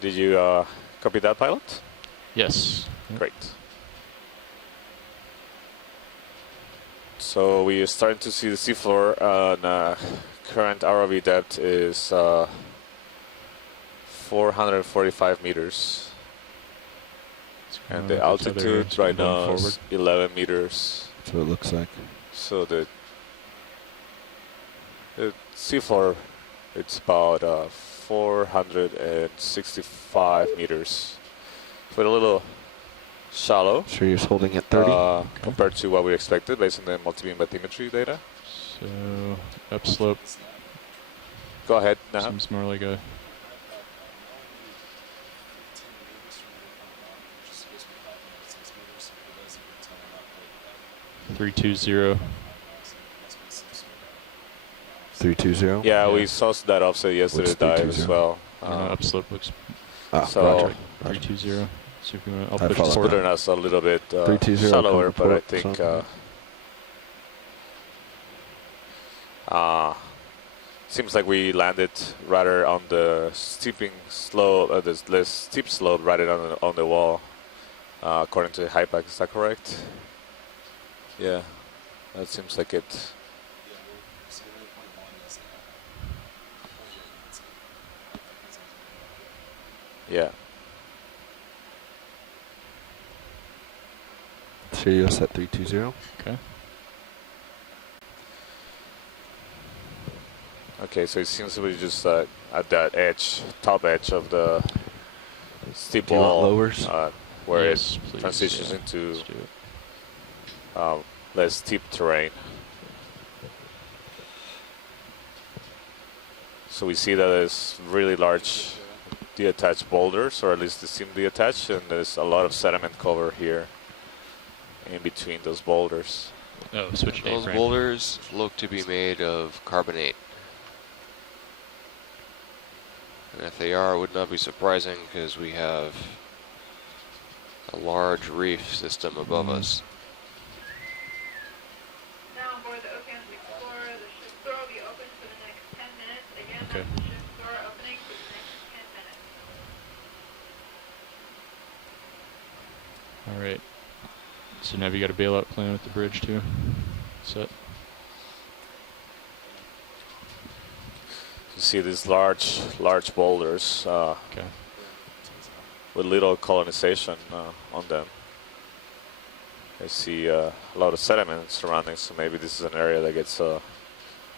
Did you copy that, pilot? Yes. Great. So we are starting to see the seafloor, and current ROV depth is 445 meters. And the altitude right now is 11 meters. That's what it looks like. So the seafloor, it's about 465 meters. But a little shallow. Sure you're holding at 30? Compared to what we expected based on the multi-beam bathymetry data. So upslope. Go ahead now. Seems more like a 320. 320? Yeah, we saw that offset yesterday dive as well. Upslope looks so 320. So if you want, I'll I push follow. forward. putting us a little bit 320 shallower, but I port, think seems like we landed rather on the steeping slope, the less steep slope, rather on the wall, according to the high pack. Is that correct? Yeah, that seems like it. Yeah. Sirius at 320. Okay. Okay, so it seems to be just at that edge, top edge of the steep wall, lowers? where Yes, it please, transitions yeah. into Let's do it. less steep terrain. So we see that there's really large detached boulders, or at least they seem detached, and there's a lot of sediment cover here in between those boulders. Oh, switch date Those frame. boulders look to be made of carbonate. And if they are, it would not be surprising because we have a large reef system above us. Now on board the Okeanos Explorer, the ship's door will be open for the next 10 minutes. Again, Okay. that's the ship's door opening for the next 10 minutes. All right. So now you got a bailout plan with the bridge too. Set. You see these large boulders Okay. with little colonization on them. I see a lot of sediment surrounding, so maybe this is an area that gets a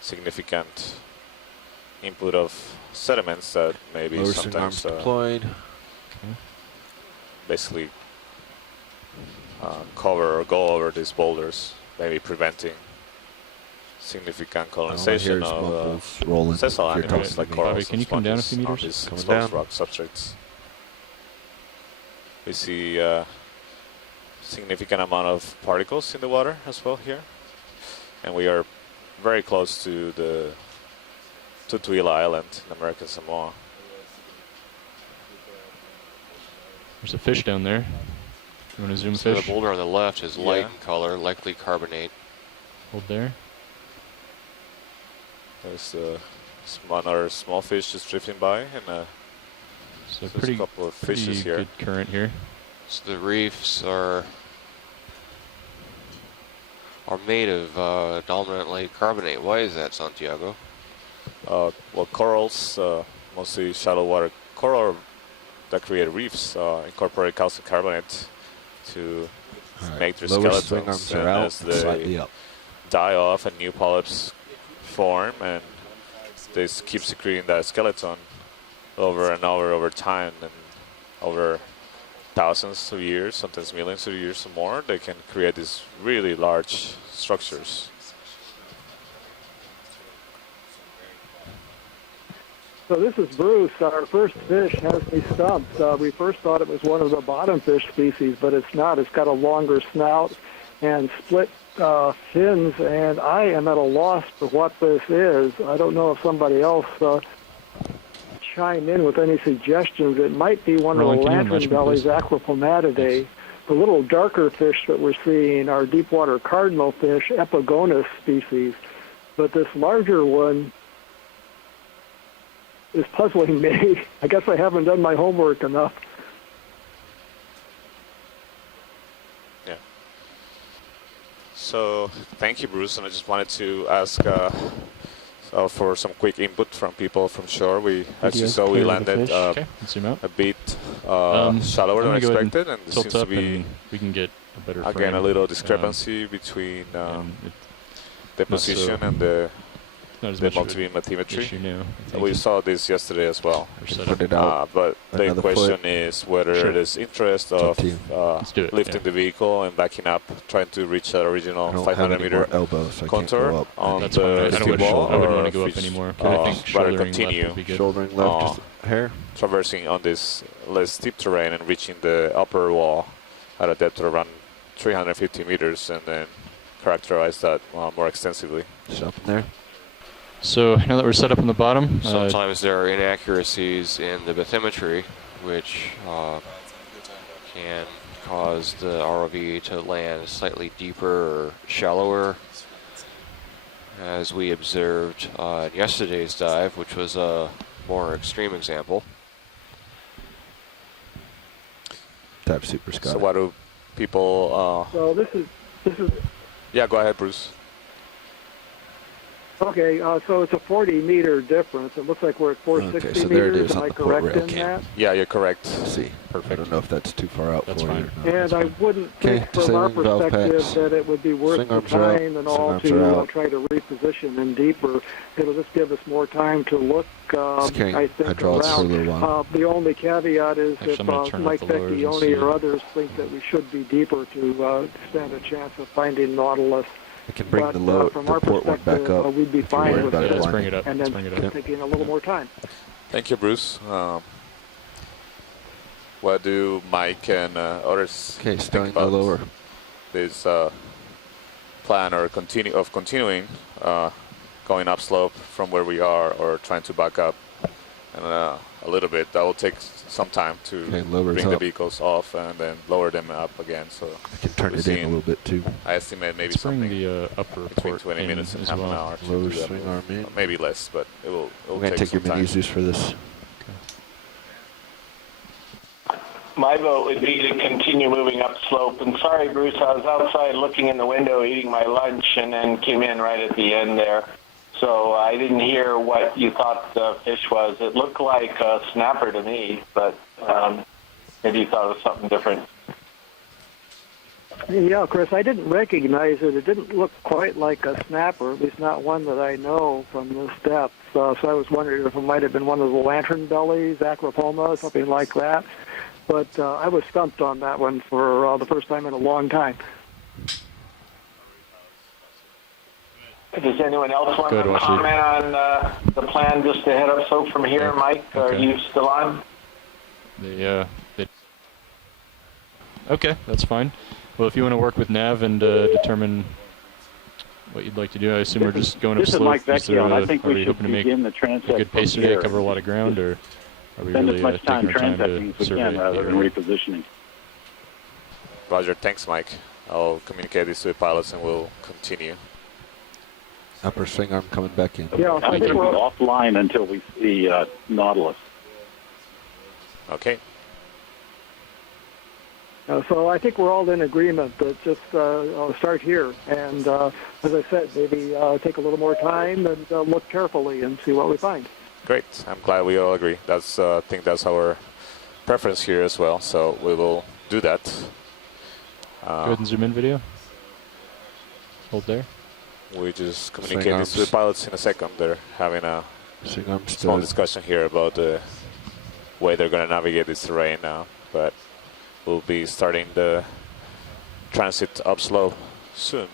significant input of sediments that maybe Lower string sometimes arms deployed. basically cover or go over these boulders, maybe preventing significant colonization of sessile You're animals talking like to me. corals Bobby, can and you come down a sponges few on meters? these Coming exposed down. rock substrates. We see significant amount of particles in the water as well here, and we are very close to the Tutuila Island in American Samoa. There's a fish down there. You want to zoom So the fish? boulder on the left is light Yeah. in color, likely carbonate. Hold there. There's another small fish just drifting by, and So there's pretty, a couple of pretty fishes here. good current here. So the reefs are made of dominantly carbonate. Why is that, Santiago? Well, corals, mostly shallow water coral that create reefs, incorporate calcium carbonate to make their Lower string skeletons, arms are and out, as slightly they up. die off and new polyps form, and they keep secreting that skeleton over and over time, and over thousands of years, sometimes millions of years or more, they can create these really large structures. So this is Bruce. Our first fish has me stumped. We first thought it was one of the bottom fish species, but it's not. It's got a longer snout and split fins, and I am at a loss for what this is. I don't know if somebody else chime in with any suggestions. It might be one Roland, of the can you lantern bellies, Aquapomatidae. The little darker fish that we're seeing are deepwater cardinal fish, Epigonus species. But this larger one is puzzling me. I guess I haven't done my homework enough. Yeah. So thank you, Bruce. And I just wanted to ask for some quick input from people from shore. As you saw, we landed Okay, let's zoom out. a bit shallower than I'm gonna go ahead expected, and there Tilt seems to up be and we can get a better frame. again a little discrepancy between and the not position so- and the not as much of multi-beam an bathymetry. issue now. I think We saw this yesterday as well. our setup. Put it out. But the Another question foot. is whether Sure. there's interest up of to you. Let's do it, lifting yeah. the vehicle and backing up, trying to reach that I original don't have 500 any more meter elbows, so I can't contour go up. on That's the fine. I steel wouldn't wall, want or to go up if anymore. it's, I think rather shouldering left continue would be good. Shouldering left, just a hair. traversing on this less steep terrain and reaching the upper wall at a depth of around 350 meters, and then characterize that more extensively. Just up in there. So now that we're set up on the bottom, Sometimes there are inaccuracies in the bathymetry, which can cause the ROV to land slightly deeper or shallower, as we observed in yesterday's dive, which was a more extreme example. Tap Super Scott. So what do people... So this is yeah, go ahead, Bruce. okay. So it's a 40-meter difference. It looks like we're at 460 Okay, so there it meters. is Am on I the port correct rail in cam. that? Yeah, you're correct. Let's see. Perfect. I don't know if that's too far out That's for fine. you. And I wouldn't think Okay, from our disabling valve perspective packs. that it would be worth Swing the arms are out. time and Swing all arms to are out. try to reposition in deeper. It'll just give us more time to look, It's carrying I think, hydraulics for a around. little while. The only caveat is Actually, I'm gonna if turn Mike off the lowers and Vecchione see. or others think that we should be deeper to stand a chance of finding Nautilus. I can bring But the from the our port one back perspective, up. we'd be if you're fine worried with about Yeah, it let's it. bring it up. And Let's then bring it up. taking a little more time. Thank you, Bruce. What do Mike and others Okay, think stowing the about lower. this plan or continuing going upslope from where we are, or trying to back up and a little bit? That will take some time to Okay, lowers bring the up. vehicles off and then lower them up again. So I can turn we're it in a seeing- little bit too. I estimate maybe let's bring something the upper between port 20 in minutes and as half well. an hour to Lower do that swing move. arm in. Maybe less, but it will We're going to take take your some time. mini Zeus for this. My vote would be to continue moving upslope. And sorry, Bruce, I was outside looking in the window eating my lunch and then came in right at the end there. So I didn't hear what you thought the fish was. It looked like a snapper to me, but maybe you thought it was something different. Yeah, Chris, I didn't recognize it. It didn't look quite like a snapper, at least not one that I know from this depth. So I was wondering if it might have been one of the lantern bellies, acropoma, something like that. But I was stumped on that one for the first time in a long time. Does anyone else want Good, to Wesley. comment on the plan just to head upslope from here, Mike? Are Okay. you still on? Okay, that's fine. Well, if you want to work with Nav and determine what you'd like to do, I assume we're just going up This is slope. Mike Vecchio, and I think are we we should hoping to make begin the a transect good pace from today, here. cover a lot of ground, or are we Spend really as much time taking our time transecting to as we survey can rather the than area? repositioning. Roger, thanks, Mike. I'll communicate this to the pilots and we'll continue. Upper swing arm coming back in. Yeah, I I think think we're we're offline until we see Nautilus. Okay. so I think we're all in agreement that just I'll start here. And as I said, maybe take a little more time and look carefully and see what we find. Great. I'm glad we all agree. That's I think that's our preference here as well. So we will do that. Go ahead and zoom in video. Hold there. We just Swing communicate this to the arms. pilots in a second. They're having a Swing arm small stowed. discussion here about the way they're going to navigate this terrain now. But we'll be starting the transit upslope soon.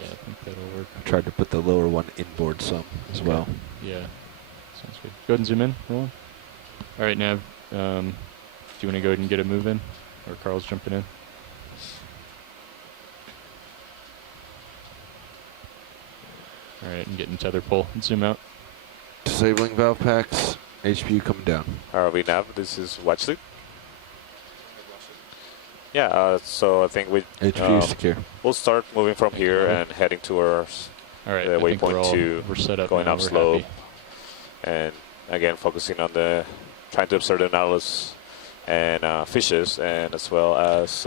Yeah, I think that'll work. I tried to put the lower one inboard some as well. Yeah, sounds good. Go ahead and zoom in, Roland. All right, Nav. Do you want to go ahead and get a move in, or Carl's jumping in? All right, and getting tether pull and zoom out. Disabling valve packs. HPU coming down. ROV nav, this is Watchley. Yeah, so I think HV secure. we'll start moving from here and heading towards All right. the I think waypoint 2, we're set up going now. up We're slope, happy. and again focusing on trying to observe the nautilus and fishes, and as well as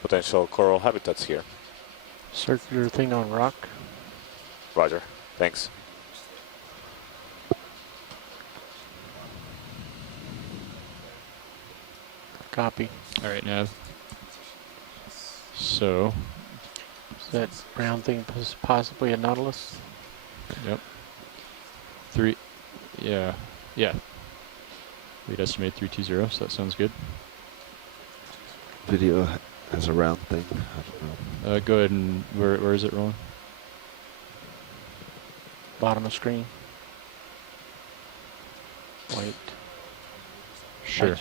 potential coral habitats here. Circular thing on rock. Roger. Thanks. Copy. All right, Nav. So, Is that brown thing possibly a nautilus? yep. 3. Yeah. Yeah. We'd estimate 320, so that sounds good. Video has a round thing. I don't know. Go ahead and where is it rolling? Bottom of screen. White. Sure. White.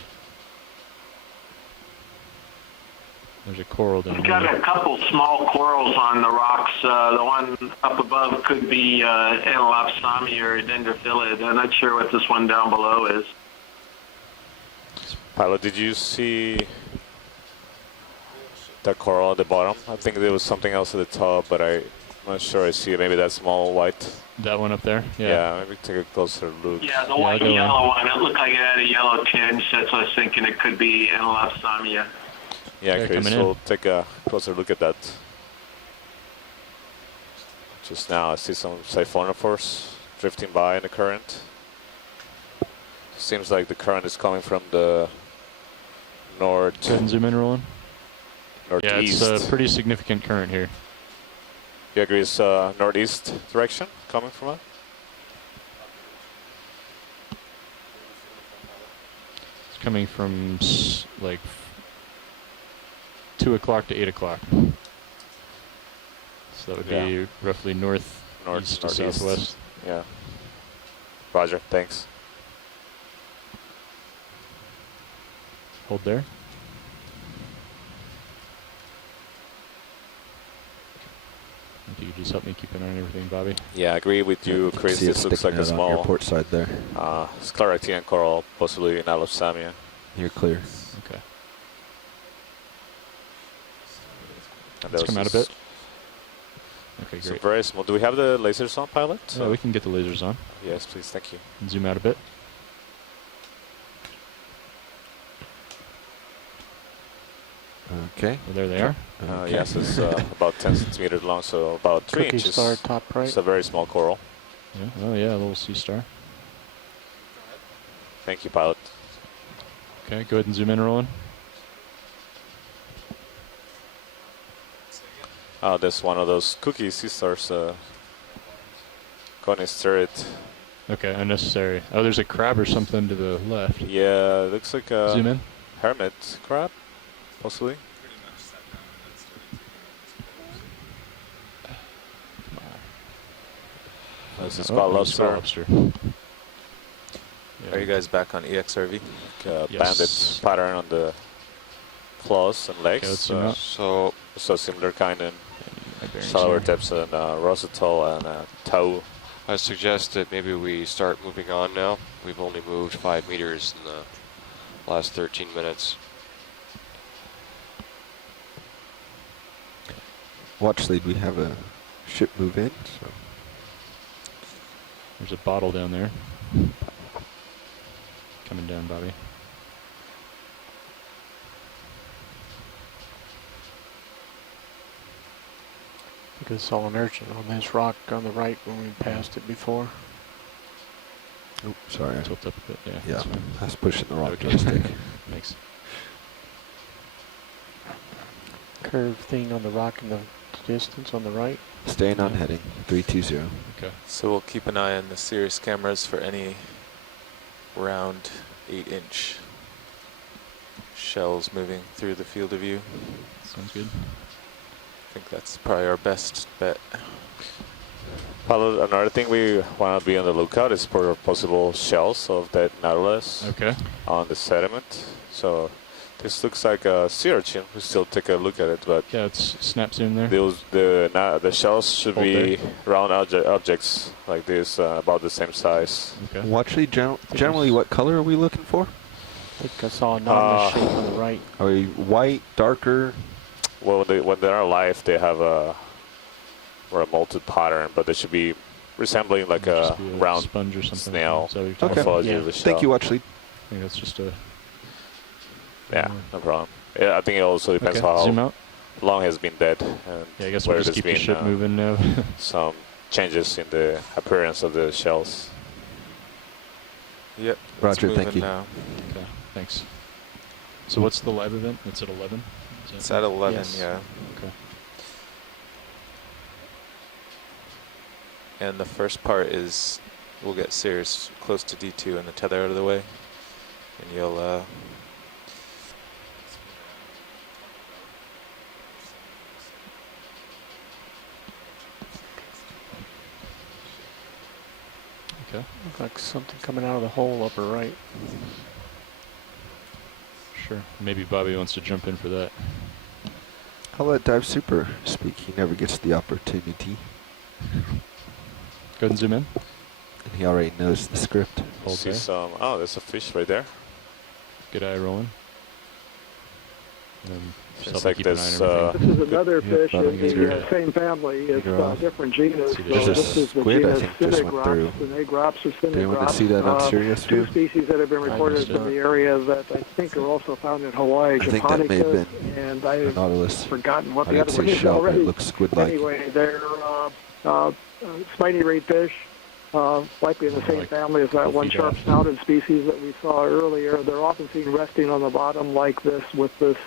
There's a coral down We've got there. a couple small corals on the rocks. The one up above could be Anelopsami or Dendrophilid. I'm not sure what this one down below is. Pilot, did you see the coral at the bottom? I think there was something else at the top, but I'm not sure I see it. Maybe that small white. That one up there? Yeah, maybe take a closer look. Yeah, the Yeah, white go and in. yellow one. It looked like it had a yellow tinge. That's what I was thinking. It could be Anelopsamia. Yeah, Okay, okay, coming so in. we'll take a closer look at that. Just now I see some siphonophores drifting by in the current. Seems like the current is coming from the Go ahead and zoom in, rolling. Yeah, northeast. it's a pretty significant current here. You agree it's northeast direction coming from it? It's coming from like 2 o'clock to 8 o'clock. So that would be roughly northeast to Northeast. southwest. Yeah. Roger, thanks. Hold there. If you could just help me keep an eye on everything, Bobby. Yeah, I agree with you, You can Chris. see it This looks like sticking a out on your small port side there. sclerotian coral, possibly in Allosamia. You're clear. Okay. And Let's there's come out a this- bit. Okay, So great. very small. Do we have the lasers on, pilot? Yeah, we can get the lasers on Yes, please. Thank you. and zoom out a bit. Okay. Well, there they are. Okay. Yes, it's about 10 centimeters long, so about 3 Cookie inches. star top right. It's a very small coral. Yeah. Oh yeah, a little sea star. Thank you, pilot. Okay, go ahead and zoom in, Roland. Oh, that's one of those cookie sea stars. Go and stir it. Okay, unnecessary. Oh, there's a crab or something to the left. Yeah, it looks like a Zoom in. hermit crab, possibly. This is spot Oh, there's a lobster. spot lobster. Are you guys back on EXRV? Bandit Yes. pattern on the claws and legs. Okay, let's zoom out. So similar kind in My bearings shallower here. depths and Rosatol and Tau. I suggest that maybe we start moving on now. We've only moved 5 meters in the last 13 minutes. Watch lead, we have a ship move in. So There's a bottle down there. Coming down, Bobby. I think I saw an urchin on this rock on the right when we passed it before. oh, sorry. Tilt up a bit. Yeah. Yeah, that's fine. I was pushing the wrong Okay. joystick. Thanks. Curved thing on the rock in the distance on the right. Staying on heading 320. Okay. So we'll keep an eye on the Sirius cameras for any round 8-inch shells moving through the field of view. Sounds good. I think that's probably our best bet. Pilot, another thing we want to be on the lookout is for possible shells of that nautilus Okay. on the sediment. So this looks like a sea urchin. We still take a look at it, but Yeah, it's snap zoom there. the shells should Hold be round objects like this, about the same size. Okay. Watch lead, generally what color are we looking for? think I saw a nautilus shape on the right. Are they white, darker? Well, when they're alive, they have a molted pattern, but they should be resembling like a Just be round sponge or something. snail Is that what you're talking morphology Yeah. of the shell. Thank you, watch lead. I think that's just a. Yeah, no problem. Yeah, I think it also depends Okay, how zoom out. long has been dead. And Yeah, I guess where we'll just there's keep the ship been, moving now. some changes in the appearance of the shells. Yep. it's Roger, thank moving you. Now. Okay, thanks. So what's the live event? It's at 11? Is that It's at 11, Yes. yeah. Okay. And the first part is we'll get Sirius close to D2 and the tether out of the way. And you'll Okay. Looks like something coming out of the hole upper right. Sure. Maybe Bobby wants to jump in for that. I'll let Dive Super speak. He never gets the opportunity. Go ahead and zoom in. And he already knows the script. Hold See there. some. Oh, there's a fish right there. Good eye rolling. And Seems just like keep an eye this, on everything. This is another Yeah, fish Bobby, in he's the good. same family. It's You're off. different genus. See, So there's a this is the squid, I genus think, just went through. Cinegrops or Do you want to see Cinegrops. that on Sirius Two view? species that have been I reported missed in it. the area that I think are also found in Hawaii, I think that may have Japonicus, been and a I've Nautilus. forgotten what I the didn't other one say is shell, but already. it looks squid-like. Anyway, they're spiny rayed fish, likely in the same Like family as that full one feet off. sharp-snouted species that we saw earlier. They're often seen resting on the bottom like this with this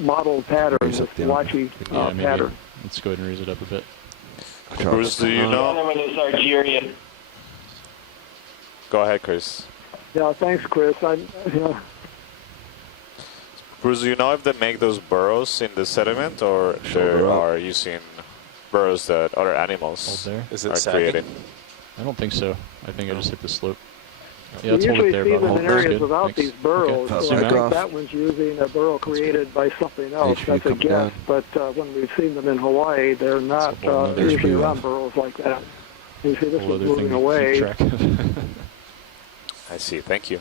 mottled pattern, Raise this up down. blotchy Yeah, maybe. pattern. Let's go ahead and raise it up a bit. Bruce, do you The know? other one is Argerian. Go ahead, Chris. Yeah, thanks, Chris. Bruce, do you know if they make those burrows in the sediment or they Shoulder up. are using burrows that other Hold animals there. is it are sagging? creating? I don't think so. I think I just hit the slope. We Yeah, let's hold usually it there, see Bob. them Hold in there. areas Good. without Thanks. these burrows, Okay. so Zoom I think out. that one's using a burrow created by something else. HV That's a come guess, down. but when we've seen them in Hawaii, they're not So hold another usually HV around off. burrows like that. You see, this Whole is other thing moving to keep away. track of. I see. Thank you.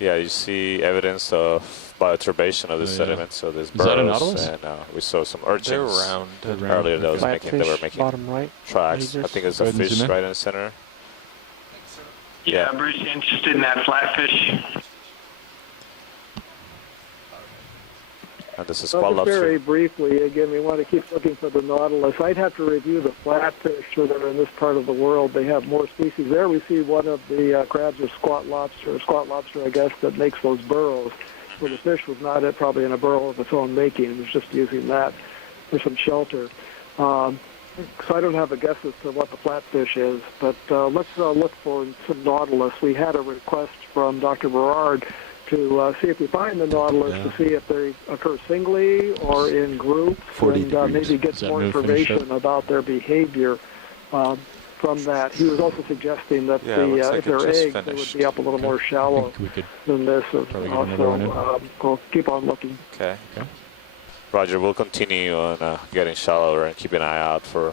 Yeah, you see evidence of bioturbation of the Oh, yeah. sediment. So there's Is that a burrows, nautilus? and we saw some They're urchins round. They're round. earlier that was Flatfish, they were making bottom right. tracks. I lasers. think there's Go a ahead and fish zoom in. right in the center. Yeah, Bruce, interested in that flatfish. And this is Well, squat just very lobster. briefly, again, we want to keep looking for the nautilus. I'd have to review the flatfish that are in this part of the world. They have more species. There we see one of the crabs or squat lobster, I guess, that makes those burrows. Where the fish was not probably in a burrow of its own making. It was just using that for some shelter. So I don't have a guess as to what the flatfish is, but let's look for some nautilus. We had a request from Dr. Berard to see if we find the nautilus, Yeah. to see if they occur singly or in groups, 40 and degrees. maybe get Is that more move finished information about their behavior from that. He was also suggesting that Yeah, it looks like if it they're just eggs, they would finished. be up a little Okay. more I shallow think we could than this. probably get another one in. We'll keep on looking. Okay. Roger, we'll continue on getting shallower and keep an eye out for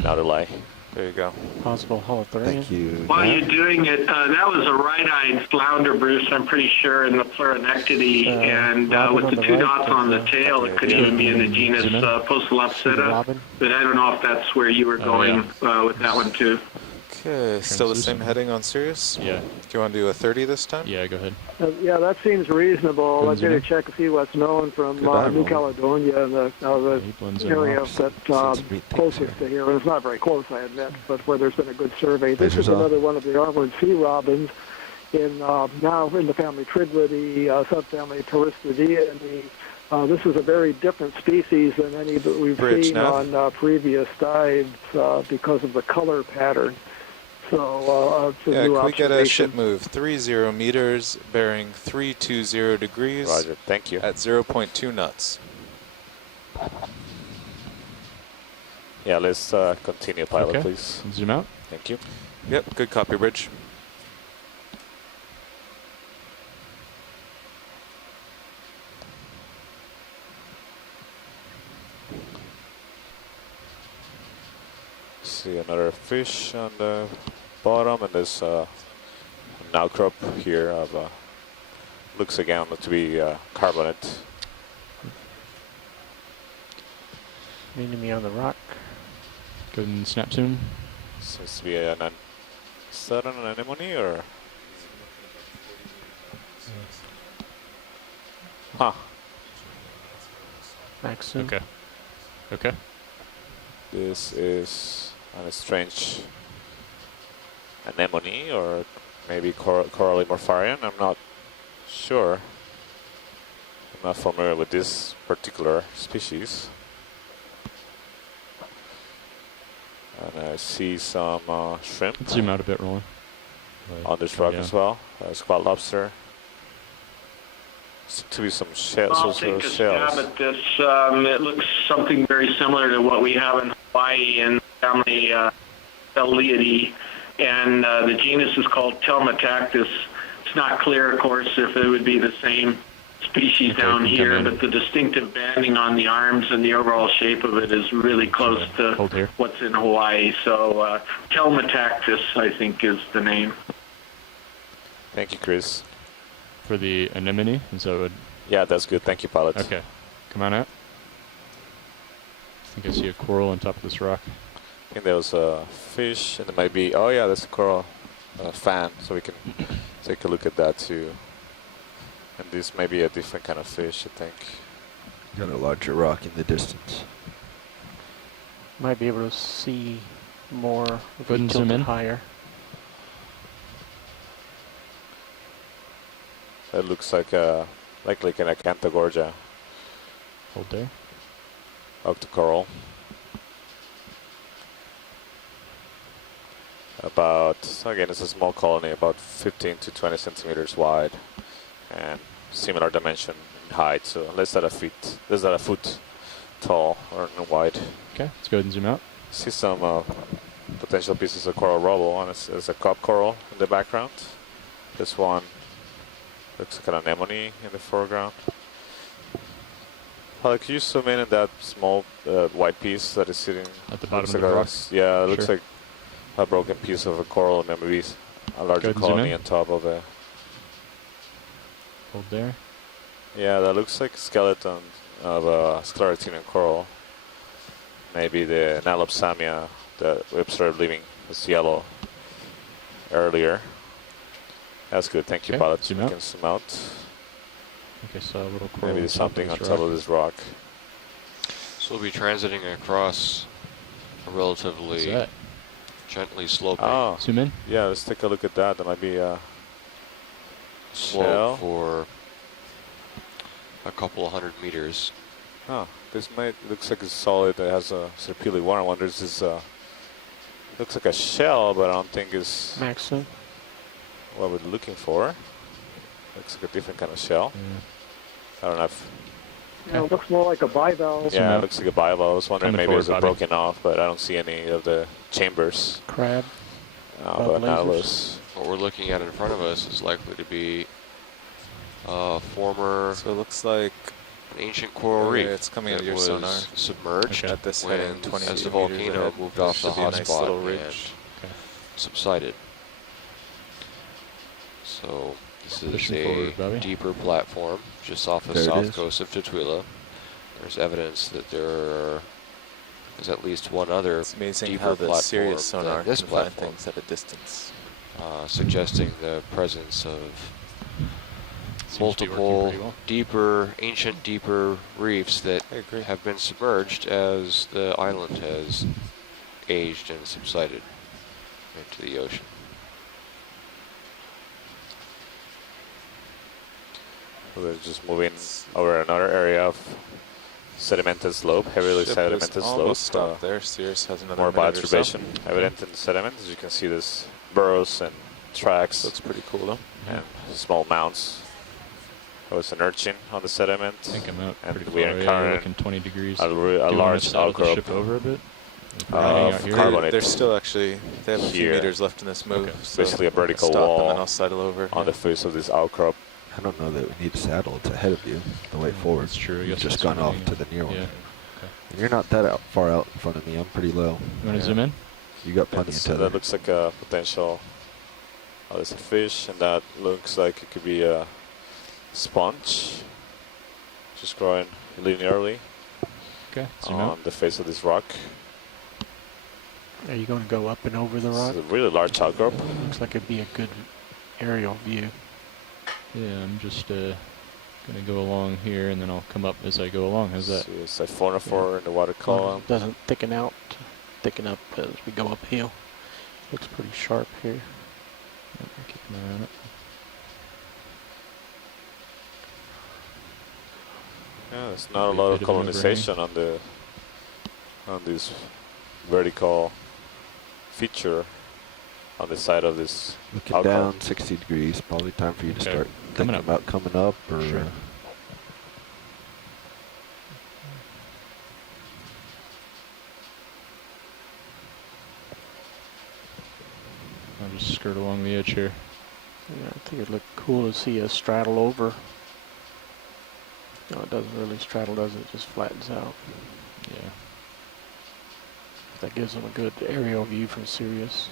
nautili. There you go. Possible holothurian. Thank you. While Matt. you're doing it, that was a right-eyed flounder, Bruce, I'm pretty sure, in the pleuronectidie, and Robin with on the the two right, dots on the tail, it could even be in the genus Zoom in. See the Postolopsida, robin. but I don't know if that's where you were Oh, going with that one, too. Okay, still the same Translucent. heading on Sirius? Yeah. Do you want to do a 30 this time? Yeah, go ahead. Yeah, that seems reasonable. Good Let's get zoom a in. check to see what's known from Good eye New roll. Caledonia and the He blends in area well. that Since meat things closest to here. And it's not very close, I admit, but where there's been a good survey. This Lasers is off. another one of the armored sea robins in now in the family Triglidae, subfamily Turistidae. And this is a very different species than any that we've Bridge seen nav. on previous dives because of the color pattern. So it's a Yeah, new can we get a observation. ship move? 30 meters, bearing 320 degrees Roger, thank you. at 0.2 knots. Yeah, let's continue, pilot, Okay. please. Zoom out. Thank you. Yep, good copy, Bridge. See another fish on the bottom, and there's outcrop here of looks again to be carbonate. Meeting me on the rock. Go ahead and snap zoom. Seems to be is that an anemone or? Huh. Max zoom. Okay. Okay. This is a strange anemone or maybe Corallimorpharian. I'm not sure. I'm not familiar with this particular species. And I see some shrimp Let's zoom out a bit, Roland. on this rock Yeah. as well. Squat lobster. Seems to be some shells. I'll Also take a shells. stab at this. It looks something very similar to what we have in Hawaii in the family Eliidae, and the genus is called Telmatactus. It's not clear, of course, if it would be the same species Okay, down come here, in. but the distinctive banding on the arms and the overall shape of it is really close Hold to here. what's in Hawaii. So Telmatactus, I think, is the name. Thank you, Chris. For the anemone, is that what? Yeah, that's good. Thank you, pilot. Okay. Come on out. I think I see a coral on top of this rock. I think there was a fish, and there might be. Oh yeah, that's a coral fan. So we can take a look at that too. And this may be a different kind of fish, I think. Got a larger rock in the distance. Might be able to see more if Go we ahead and tilt zoom it in. higher. It looks like an Acanthogorgia Hold there. octocoral. About, again, it's a small colony, about 15 to 20 centimeters wide, and similar dimension in height, so less than a foot tall or wide. Okay, let's go ahead and zoom out. See some potential pieces of coral rubble, and there's a cup coral in the background. This one looks like an anemone in the foreground. Could you zoom in on that small white piece that is sitting At the bottom looks of like the a- rock? Yeah, it looks Sure. like a broken piece of a coral, and maybe a larger ahead and zoom colony in. on top of it. Hold there. Yeah, that looks like skeleton of a sclerotinian coral. Maybe the Nalopsamia that we observed leaving was yellow earlier. That's good. Thank you, Okay, pilot. zoom We out. can zoom out. I think I saw a little coral Maybe there's on top something of on this top rock. of this rock. So we'll be transiting across a What's relatively that? gently sloping Oh, Zoom in. yeah, let's take a look at that. That might be a slope shell. for a couple of 100 meters. Oh, this looks like it's solid. It has a serpulid one. I wonder if this looks like a shell, but I don't think it's Max zoom. what we're looking for. Looks like a different kind of shell. Yeah. I don't know if, It looks more like a bivalve. yeah, it out. looks like a bivalve. I was wondering Coming maybe it was forward, Bobby. broken off, but I don't see any of the chambers. Crab. But lasers. Nautilus. What we're looking at in front of us is likely to be former So it looks like an ancient coral yeah, reef. it's coming out that of your was sonar. submerged Okay. At this when, heading, 20 as the meters volcano ahead, moved there off the should be a nice hotspot little and ridge. Okay. subsided. So this is Pushing a forward, Bobby. deeper platform just off the There it south is. coast of Tutuila. There's evidence that there is at least one other It's amazing deeper how the platform Sirius sonar than this can find platform, things at a distance. suggesting the presence of Seems to be working multiple pretty well. deeper, ancient deeper reefs that I agree. have been submerged as the island has aged and subsided into the ocean. So we're just moving over another area of sedimented slope, heavily Ship is sedimented slope. almost stopped there. Sirius has another More minute or so. bioturbation evident in the sediment. As you can see, there's burrows and tracks Looks pretty cool though. and small mounds. There was an urchin on the sediment. I think I'm out And pretty we far. are Yeah, you're encountering looking 20 degrees. A Do you want large us to out the outcrop. ship over a bit? If we're Of hanging out here? carbonate. They're still actually, they have a few Here. meters left in this move. Okay. So Basically a vertical stop wall and then I'll sidle over. on the face of this outcrop. I don't know that we need saddle. It's ahead of you, the way forward. That's true. I You've guess just that's gone what off I'm to the near one. Yeah. And you're not that far out in front of me. I'm pretty low. You want to Yeah. zoom in? You got plenty of So tether. that looks like a potential Oh, there's a fish, and that looks like it could be a sponge, just growing linearly Okay, zoom on out. the face of this rock. Are you going to go up and over the rock? It's a really large outcrop. Looks like it'd be a good aerial view. Yeah, I'm just gonna go along here, and then I'll come up as I go along. How's that? See a siphonophore in the water column. Doesn't thicken up as we go uphill. Looks pretty sharp here. Yep, I'll keep an eye on it. Yeah, there's not a Be a lot bit of of an colonization on this vertical feature on the side of this Looking outcrop. down 60 degrees, probably time for you to Okay. start Coming thinking up. about coming up or Sure. I'll just skirt along the edge here. Yeah, I think it'd look cool to see us straddle over. No, it doesn't really straddle, does it? It just flattens out. Yeah. That gives them a good aerial view from Sirius.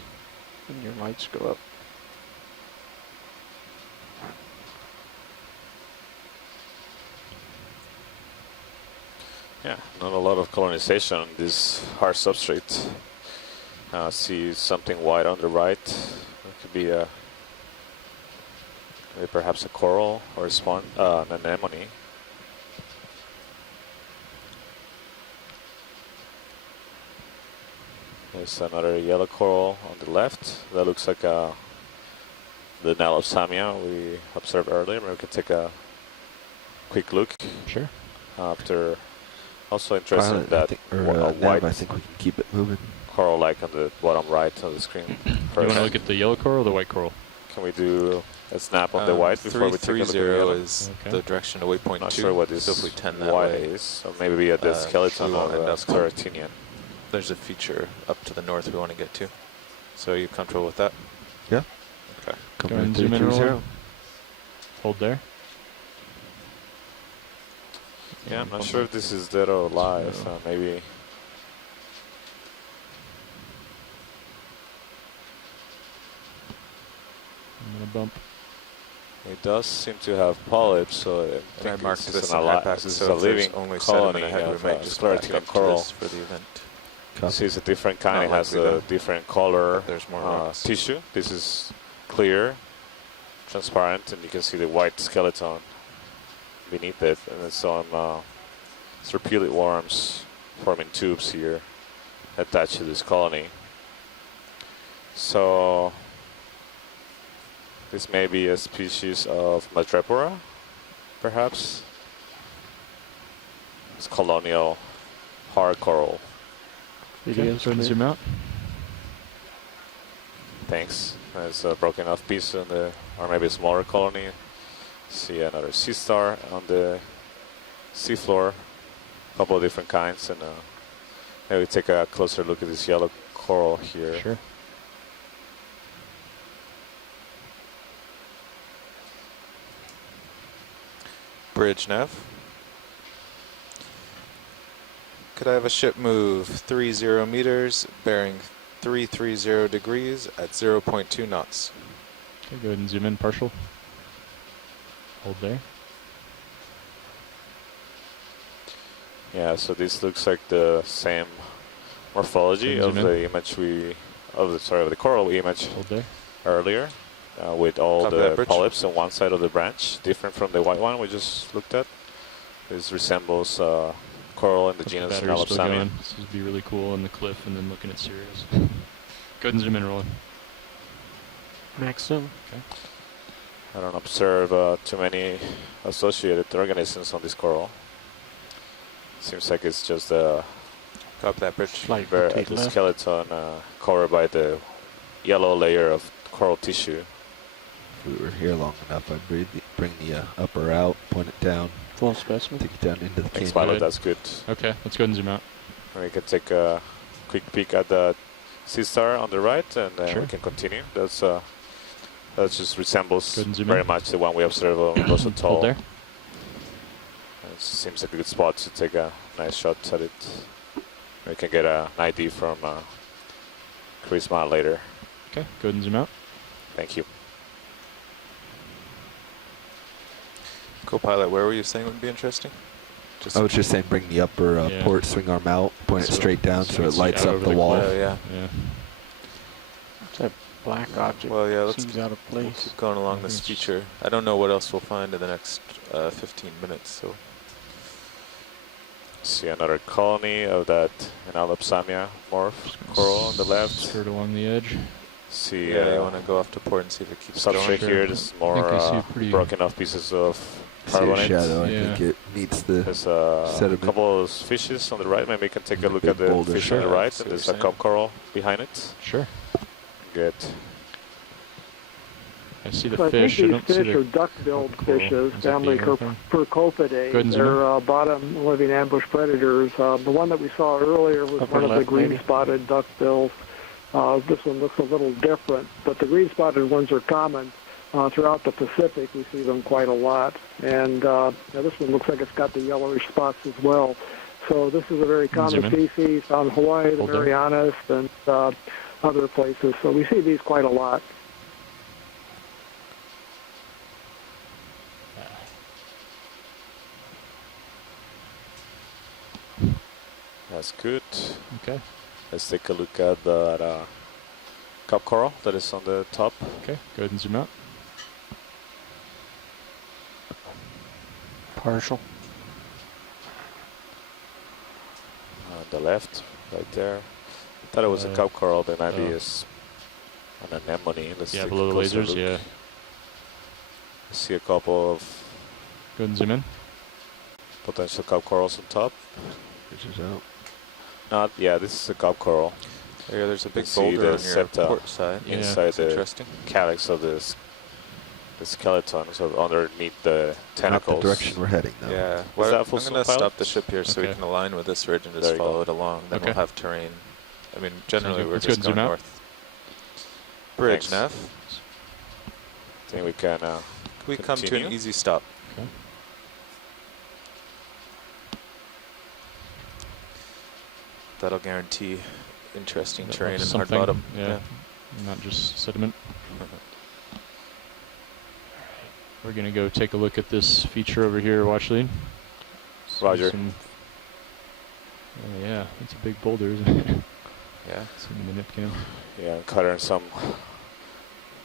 And your lights go up. Yeah, not a lot of colonization on this hard substrate. See something white on the right. It could be maybe perhaps a coral or a an anemone. There's another yellow coral on the left. That looks like the Nalopsamia we observed earlier. Maybe we can take a quick look. Sure. After also interested in Pilot, that I think, or white Nav, I think we can keep it moving. coral like on the bottom right of the screen. You want to look at the yellow coral or the white coral? Can we do a snap on the white before we take a look at the 330 yellow? is Okay. the direction to waypoint Not 2. sure what this so if we tend that white way, is. Or maybe at the skeleton we of won't end up- Scleractinian. there's a feature up to the north we want to get to. So are you comfortable with that? Yeah. Okay. Come Go right and zoom in 330. roll. Hold there. Yeah, I'm not sure if this is dead or alive. No. Maybe. I'm gonna bump. It does seem to have polyps, so I And I think marked this this is in an high alive. pass, This is so a if there's living only colony sediment ahead, of we might just back Scleractinian up to coral. this for the event. This is a different kind. Not It has likely, a though. different color But there's more rocks. tissue. This is clear, transparent, and you can see the white skeleton beneath it. And then some serpulid worms forming tubes here attached to this colony. So this may be a species of Madrepora, perhaps. It's colonial hard coral. Okay, go ahead and zoom out. Thanks. There's a broken off piece on the, or maybe a smaller colony. See another sea star on the seafloor. A couple of different kinds, and maybe take a closer look at this yellow coral here. Sure. Bridge nav. Could I have a ship move 30 meters, bearing 330 degrees at 0.2 knots? Okay, go ahead and zoom in partial. Hold there. Yeah, so this looks like the same morphology of Zoom in. the image of the coral image Hold there. earlier, with all Copy that, the Bridge. polyps on one side of the branch, different from the white one we just looked at. This resembles coral in the Hope genus battery's still Nalopsamia. going. This would be really cool on the cliff and then looking at Sirius. Go ahead and zoom in, Roland. Max zoom. Okay. I don't observe too many associated organisms on this coral. Seems like it's just the Copy that, Bridge. Slight rotate left. skeleton covered by the yellow layer of coral tissue. If we were here long enough, I'd bring the upper out, point it down, Full specimen. take it down into the Thanks, canyon. Pilot. Good. That's good. Okay, let's go ahead and zoom out. And we can take a quick peek at the sea star on the right, and then Sure. we can continue. That just resembles Go ahead and zoom very in. much the one we observed on Rosso Toll. Hold there. It seems like a good spot to take a nice shot at it. We can get an ID from Chris Ma later. Okay, go ahead and zoom out. Thank you. Co-pilot, where were you saying would be interesting? Just I was just saying bring the upper Yeah. port swing arm out, point it So- straight down so so you it can see lights out up over the the wall. Oh, yeah. Yeah. That black object Well, yeah, let's seems out of we'll place. keep going along I this think it's- feature. I don't know what else we'll find in the next 15 minutes, so See another colony of that Analopsamia morph coral on the left. Skirt along the edge. See yeah, you want to go off to port and see if it keeps substrate going. Sure. here. There's more I see pretty- broken off pieces of See a carbonate. shadow. I Yeah. think it meets the. There's a sediment. couple of fishes on the right. Maybe you can take a And a look big at the boulder. fish on the Sure. right, See and what there's you're a saying. cup coral behind it. Sure. Good. I see the So I think fish. I these don't see fish the are duck-billed coral. fishes, Is that family the other thing? Percopidae. Go ahead and zoom They're bottom living ambush predators. The one that we saw earlier was Upper one of the left, maybe. green-spotted duck-bills. This one looks a little different, but the green-spotted ones are common. Throughout the Pacific, we see them quite a lot. And now this one looks like it's got the yellowish spots as well. So this is a very Zoom common in. species found in Hawaii, the Hold there. Marianas, and other places. So we see these quite a lot. That's good. Okay. Let's take a look at the cup coral that is on the top. Okay. Go ahead and zoom out. Partial. On the left, right there. I thought it was a cup coral, but maybe oh. it's an anemone. Let's Yeah, take below a the closer lasers. look. Yeah. See a couple of Go ahead and zoom in. potential cup corals on top. Fishes out. Not, yeah, this is a cup coral. Yeah, there's a big See boulder the on your septa port side. Yeah. inside That's the interesting. calyx of the skeleton, so underneath the Not tentacles. the direction we're heading though. Yeah, that well, I'm full going zoom to pilot? stop the ship here so we Okay. can align with this ridge and There just you go. follow it along. Then Okay. we'll have terrain. I mean, generally good. we're Let's go just and zoom going out. north. Bridge, Thanks. Nav. I think we can Can we come to an continue? easy stop? Okay. That'll guarantee interesting terrain and hard Something, bottom. Yeah. Not just sediment. We're gonna go take a look at this feature over here, watch lead. See Roger. oh yeah, it's a big boulder, isn't it? Yeah. It's in the nip cam. Yeah, cutting some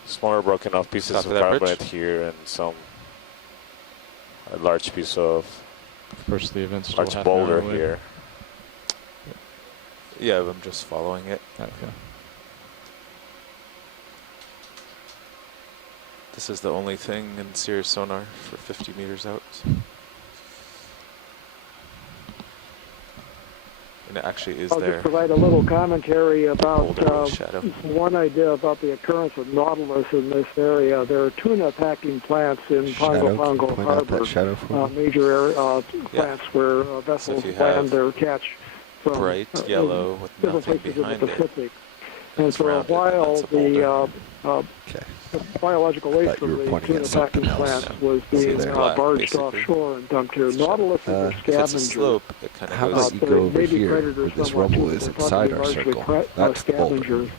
smaller broken off pieces Top of of that bridge? carbonate here and a large piece of Of course, the event's still large half an hour boulder away. here. Yeah, I'm just following it. Okay. This is the only thing in Sirius sonar for 50 meters out. And it actually is I'll there. just provide a little commentary about Boulder with shadow. one idea about the occurrence of nautilus in this area. There are tuna packing plants in Shadow. Pongo Can you point out Harbor, that shadow for me? major plants where vessels you have land their catch from Bright yellow with different nothing places in behind the it. Pacific. And It's for a rounded, and while, that's a boulder. Okay. the biological waste thought you from were the pointing tuna at something packing else. plants was See, being it's black, barged basically. offshore and dumped here. It's shadow. Nautilus are If If it's a scavengers. slope, it kind How of about goes. you But go they over may be here predators where this somewhat, rubble too, is but they're inside probably our largely circle? That's the boulder. scavengers.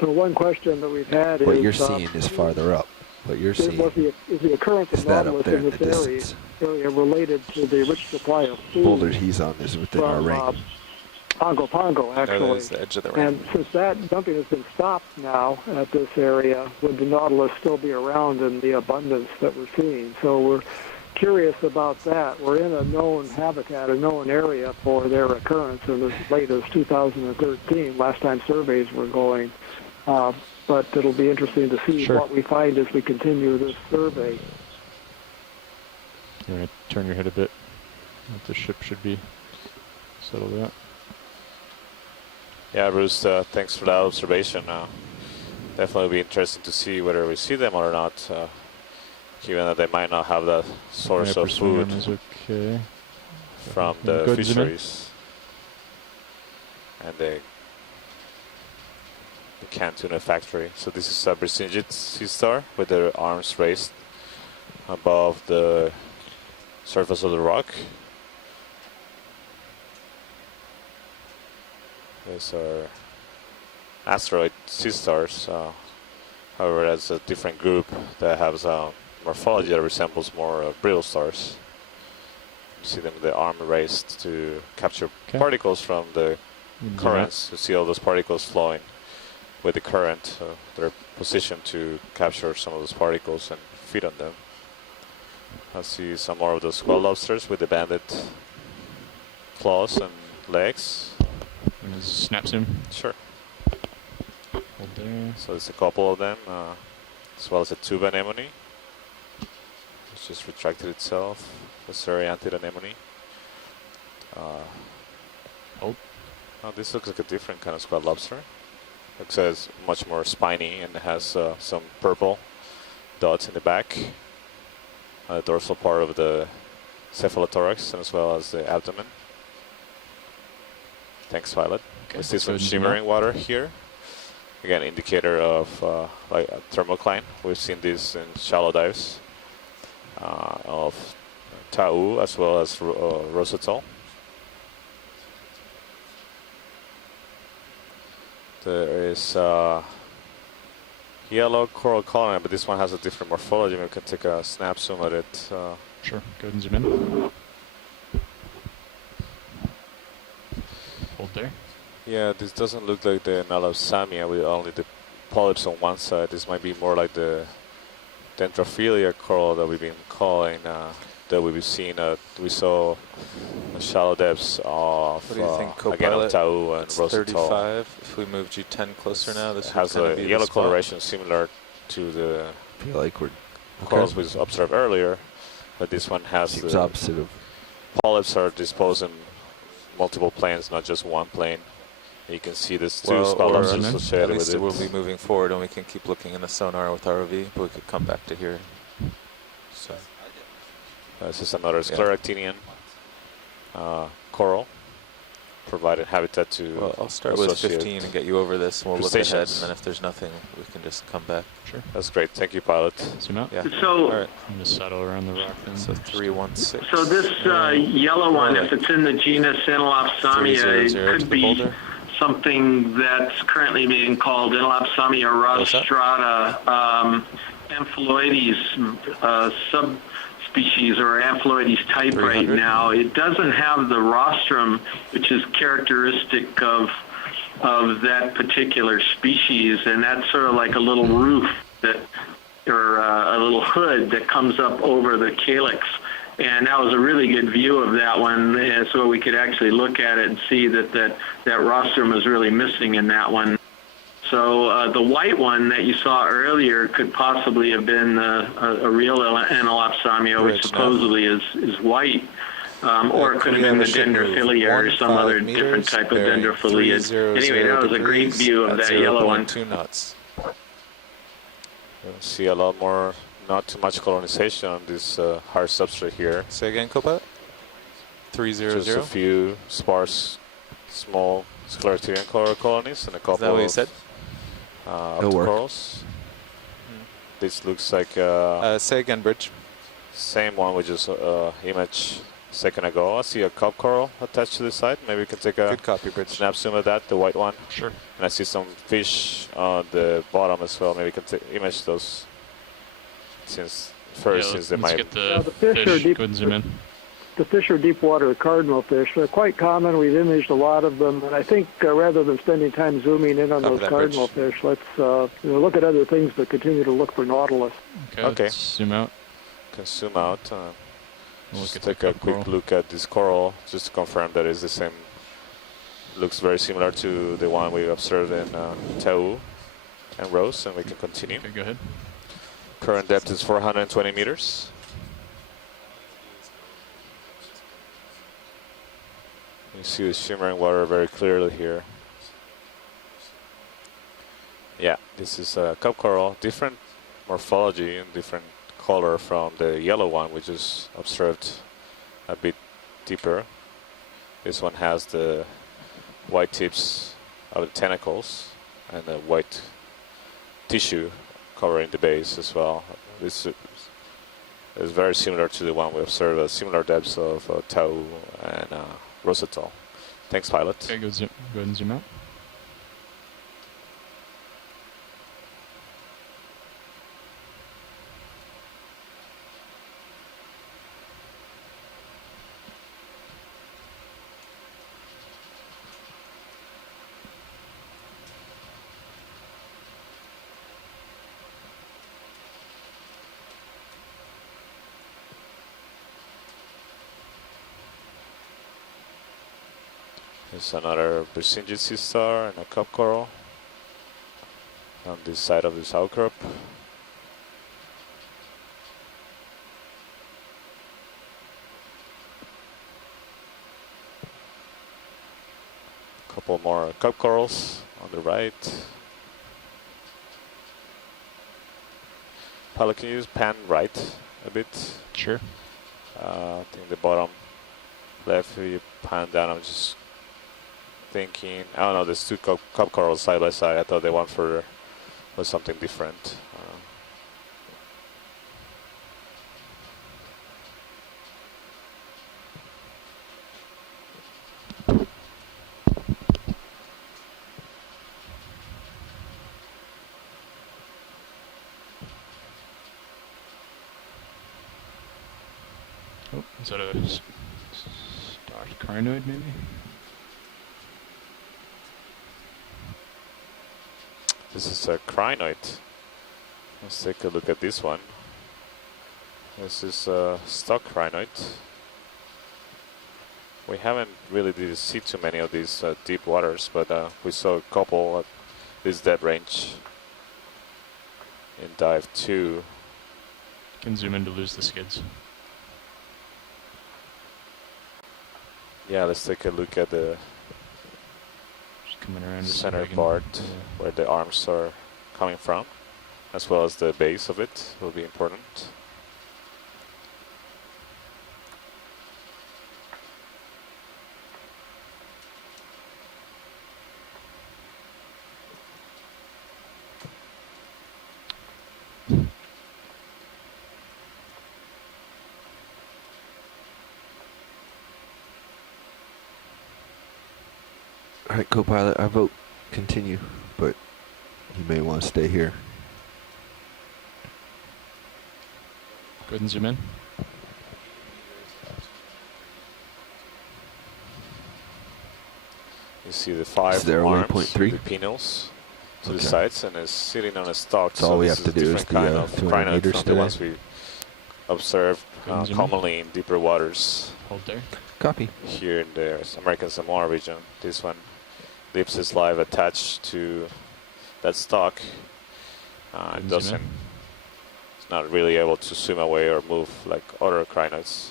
So one question that we've had What is you're seeing is farther up. What you're is seeing the occurrence is of that up nautilus there in in the this area, distance. related to the rich supply of The food boulder he's on is within our from ring. Pongo, No, actually. that is the edge of the ring. And since that dumping has been stopped now at this area, would the nautilus still be around in the abundance that we're seeing? So we're curious about that. We're in a known habitat, a known area for their occurrence in as late as 2013, last time surveys were going. But it'll be interesting to see Sure. what we find as we continue this survey. You're gonna turn your head a bit. The ship should be settled out. Yeah, Bruce, thanks for that observation. Definitely be interesting to see whether we see them or not, given that they might not have that source of food Is okay. from Go the ahead and zoom in. fisheries and the canned tuna factory. So this is a Brisingid sea star with their arms raised above the surface of the rock. These are asteroid sea stars. However, that's a different group that has morphology that resembles more brittle stars. You see them with the arm raised to capture particles from the currents. You see all those particles flowing with the current. So they're positioned to capture some of those particles and feed on them. I see some more of those squall lobsters with the banded claws and legs. Snap zoom. Sure. Hold there. So there's a couple of them, as well as a tube anemone. It's just retracted itself. A serriantid anemone. Oh, this looks like a different kind of squall lobster. Looks like it's much more spiny and it has some purple dots in the back. The dorsal part of the cephalothorax as well as the abdomen. Thanks, Violet. Okay. We see some shimmering water here. Again, indicator of like a thermocline. We've seen this in shallow dives of Tau as well as Rosatol. There is yellow coral colony, but this one has a different morphology. Maybe we can take a snap zoom at it. Sure, go ahead and zoom in. Hold there. Yeah, this doesn't look like the Nalopsamia with only the polyps on one side. This might be more like the Dendrophilia coral that we've been calling, that we've seen. We saw the shallow depths of, What do you think, again, of Copilot? Tau and It's Rosatol. 35. If we moved you 10 closer now, this has would a be yellow the spot. coloration similar to the I feel like we're corals we observed earlier, but this one has seems the opposite of. polyps are disposed in multiple planes, not just one plane. You can see there's two Well, squall or lobsters at associated with least it. we'll be moving forward and we can keep looking in the sonar with ROV, but we could come back to here. So. This is another scleractinian coral, provided habitat to Well, I'll start with associate 15 and get you over this, and we'll look ahead, and crustaceans. then if there's nothing, we can just come back. Sure. That's great. Thank you, pilot. Zoom out. Yeah. So, All right. I'm going to settle around the rock then. So 316. so this yellow one, if it's in the genus Enelopsamia, 300 it to could the be boulder. something that's currently being called Enelopsamia rostrata, Amphiloides subspecies or Amphiloides type right 300. now. It doesn't have the rostrum, which is characteristic of that particular species, and that's sort of like a little roof that, or a little hood that comes up over the calyx. And that was a really good view of that one, so we could actually look at it and see that rostrum was really missing in that one. So the white one that you saw earlier could possibly have been a real Enelopsamia, which supposedly is white. Or it could have been the Dendrophilia or some other different type of Dendrophilia. Anyway, that was a great view of that yellow one. 2 knots. You'll see a lot more, not too much colonization on this hard substrate here. Say again, Copilot? 300. Just a few sparse, small scleractinian coral colonies and a couple Is that what you of said? octocorals. This looks like Say again, Bridge. same one we just imaged a second ago. I see a cup coral attached to the side. Maybe we can take a Good copy, Bridge. snap zoom of that, the white one. Sure. And I see some fish on the bottom as well. Maybe we can image those since they let's might. get the the fish are fish. deep- Go ahead and zoom in. The fish are deep water cardinal fish. They're quite common. We've imaged a lot of them. And I think rather than spending time zooming in on Copy those that, cardinal fish, let's look at other things, but continue to look for nautilus. Okay. Let's zoom out. Can zoom out. We'll Just look at take the a cup quick coral. look at this coral, just to confirm that it's the same. Looks very similar to the one we observed in Tau and Rose, and we can continue. Okay, go ahead. Current depth is 420 meters. You see the shimmering water very clearly here. Yeah, this is a cup coral, different morphology and different color from the yellow one, which is observed a bit deeper. This one has the white tips of the tentacles and the white tissue covering the base as well. This is very similar to the one we observed at similar depths of Tau and Rosatol. Thanks, pilot. Okay, go ahead and zoom out. There's another Bersinge sea star and a cup coral on this side of this outcrop. Couple more cup corals on the right. Paolo, can you use pan right a bit? Sure. I think the bottom left, if you pan down, I'm just thinking, I don't know, there's two cup corals side by side. I thought the one further was something different. Oh, is that a star crinoid maybe? This is a crinoid. Let's take a look at this one. This is a stock crinoid. We haven't really did see too many of these deep waters, but we saw a couple at this depth range in dive 2. You can zoom in to lose the skids. Yeah, let's take a look at the Just coming around center part where the arms are coming from, as well as the base of it will be important. All right, co-pilot, I vote continue, but you may want to stay here. Go ahead and zoom in. You see the 5 Is there a arms, waypoint 3? the pinels to the Okay. sides, and it's sitting on a stalk. So all we have to do is different the kind of 200 crinoid meters from the today? ones we observe Zoom in. commonly in deeper waters. Hold there. Copy. Here in the American Samoa region. This one lips is live attached to that stalk. It doesn't, it's not really able to swim away or move like other crinoids.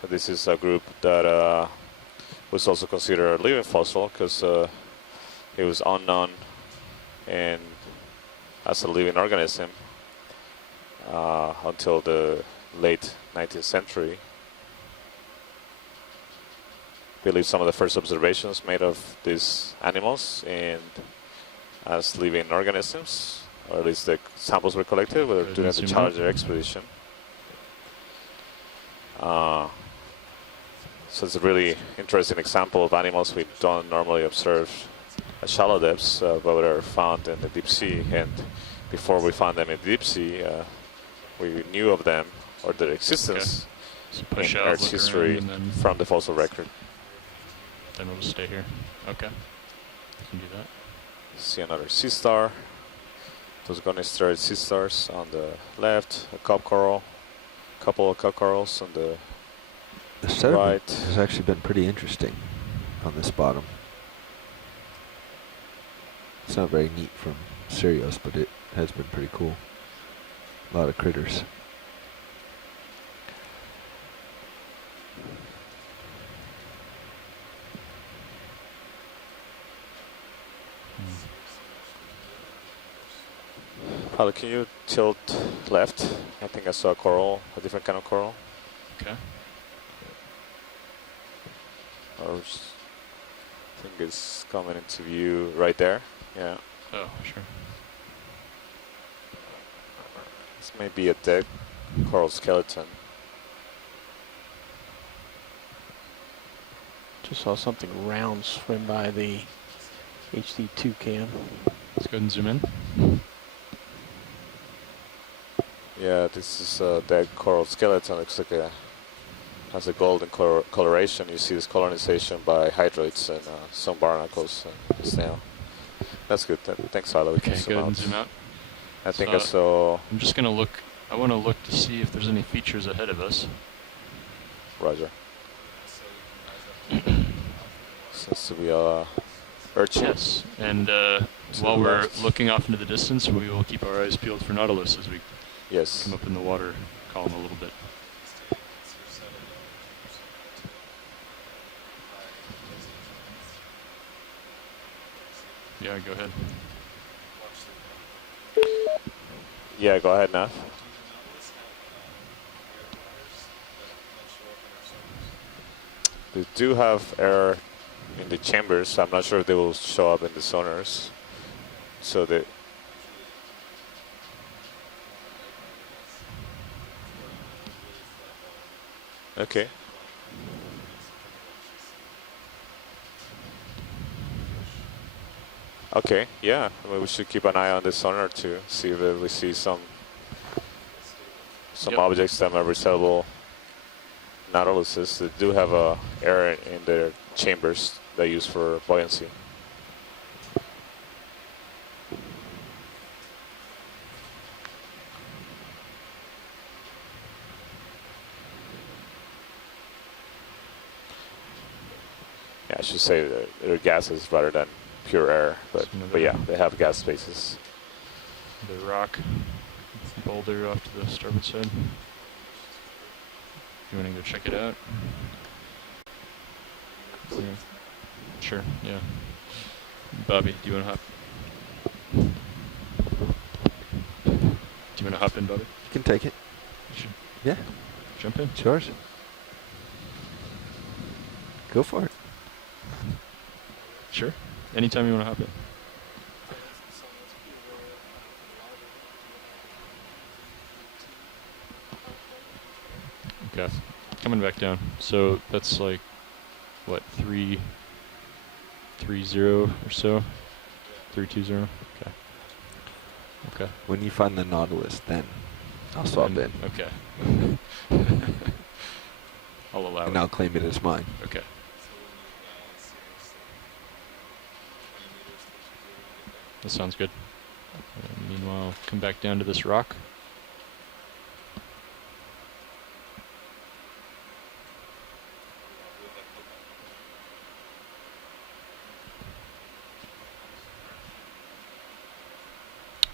But this is a group that was also considered a living fossil because it was unknown and as a living organism until the late 19th century. I believe some of the first observations made of these animals and as living organisms, or at least the samples were collected during the Challenger expedition. So it's a really interesting example of animals we don't normally observe at shallow depths, but are found in the deep sea. And before we found them in the deep sea, we knew of them or their existence So push in out, Earth's look history around, and then, from the fossil record. then we'll just stay here. Okay. You can do that. See another sea star. Those gonisteroid sea stars on the left, a cup coral, couple of cup corals on the sediment right. has actually been pretty interesting on this bottom. It's not very neat from Sirius, but it has been pretty cool. A lot of critters. Paolo, can you tilt left? I think I saw a coral, a different kind of coral. Okay. Or I think it's coming into view right there. Yeah. Oh, sure. This may be a dead coral skeleton. Just saw something round swim by the HD2 cam. Let's go ahead and zoom in. Yeah, this is a dead coral skeleton. Looks like has a golden coloration. You see this colonization by hydroids and some barnacles and snail. That's good. Thanks, Paolo. We Okay, can go ahead and zoom out. I think So, I saw. I'm just gonna look. I want to look to see if there's any features ahead of us. Roger. Seems to be a urchin. Yes, and the while we're left. looking off into the distance, we will keep our eyes peeled for nautilus as we Yes. come up in the water column a little bit. Yeah, go ahead. Yeah, go ahead, Nav. They do have air in the chambers. I'm not sure if they will show up in the sonars. So they. Okay. Okay, yeah. Well, we should keep an eye on the sonar to see if we see some Yep. objects that are resemble nautiluses that do have air in their chambers they use for buoyancy. Yeah, I should say that they're gases rather than pure air, but yeah, they have gas spaces. The rock boulder off to the starboard side. You want to go check it out? Yeah. Sure, yeah. Bobby, do you want to hop? Do you want to hop in, Bobby? You can take it. Sure. Yeah. Jump in. It's yours. Go for it. Sure. Anytime you want to hop in. Okay. Coming back down. So that's like, what, 330 or so? 320? Okay. Okay. When you find the nautilus, then I'll swap in. Okay. I'll allow And it. I'll claim it as mine. Okay. That sounds good. Meanwhile, come back down to this rock.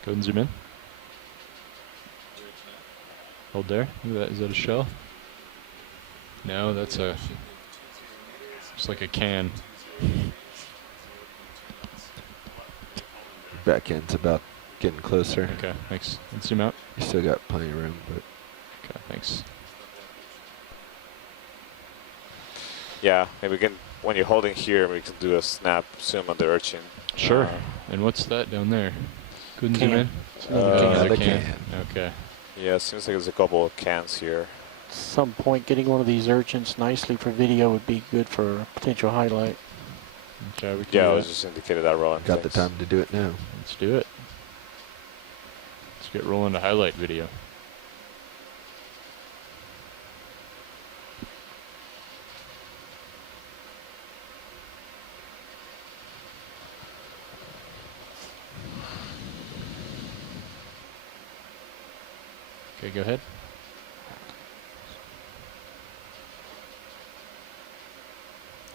Go ahead and zoom in. Hold there. Look at that. Is that a shell? No, that's a. It's like a can. Back end's about getting closer. Okay, thanks. Let's zoom out. You still got plenty of room, but. Okay, thanks. Yeah, maybe we can, when you're holding here, we can do a snap zoom on the urchin. Sure. And what's that down there? Couldn't zoom in? Another can. Okay. Yeah, it seems like there's a couple of cans here. At some point, getting one of these urchins nicely for video would be good for a potential highlight. Okay, we can Yeah, do I that. was just indicated that, Roland. Got the Thanks. time to do it now. Let's do it. Let's get rolling to highlight video. Okay, go ahead.